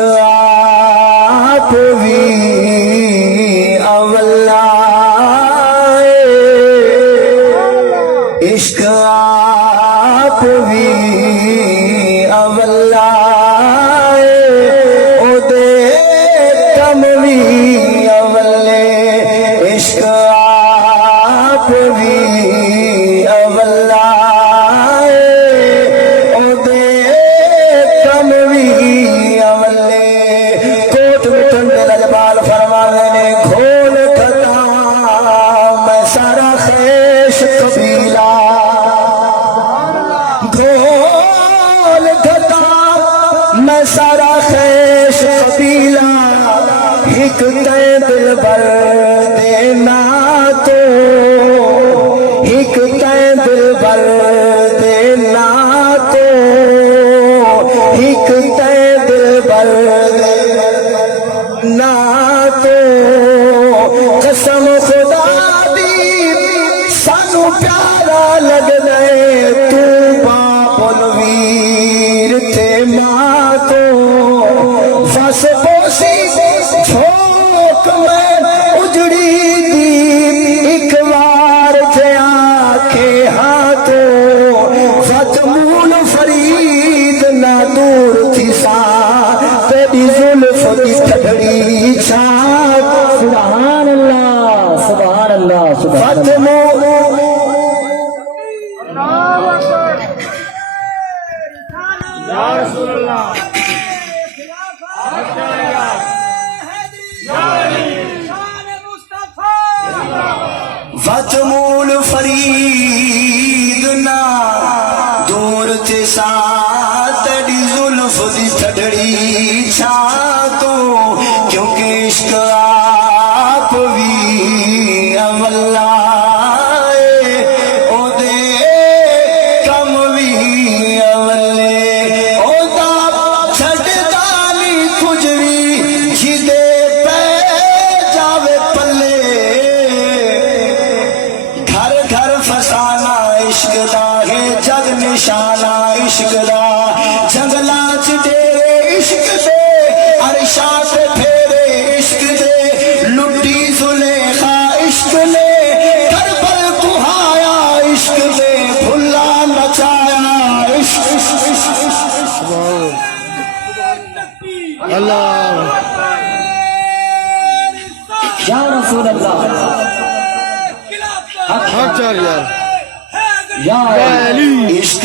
آپ بھی اولا عشق آپ بھی اولا او دے کم بھی اولے عشق آپ بھی اولا او دے کم بھی اولے کوٹ مٹن دے لجبال فرمانے نے کھول کھتا میں سارا خیش قبیلہ کھول کھتا میں سارا خیش قبیلہ ایک تے دل بر دینا تو ایک تے دل بر دینا تو ایک تے دل بر دینا تو قسم خدا دی سانو پیارا لگنا تو بابل ویر تے ماں تو فس پوسی چھوک میں اجڑی دی ایک وار تھے آنکھیں ہاتھوں فت مول فرید نہ دور تھی سا تیری زلف دی تھڑی چھاپ سبحان اللہ سبحان اللہ سبحان فت اللہ مول فتمول فرید نا دور تے ساتھ تیری زلف دی تھڑی چھا تو کیونکہ عشق آپ بھی اولا او دے کم بھی اولے او دا چھڑ دالی کچھ بھی جدے پہ جاوے پلے گھر گھر فسانہ عشق دا ہے جگ نشانہ عشق دا جنگلاں چ ڈیرے عشق دے عرشاں تے پھیرے عشق دے لٹی زلیخا عشق نے کربل کہایا عشق دے بھلا نچایا عشق اللہ یا رسول اللہ حق چار یار یا علی عشق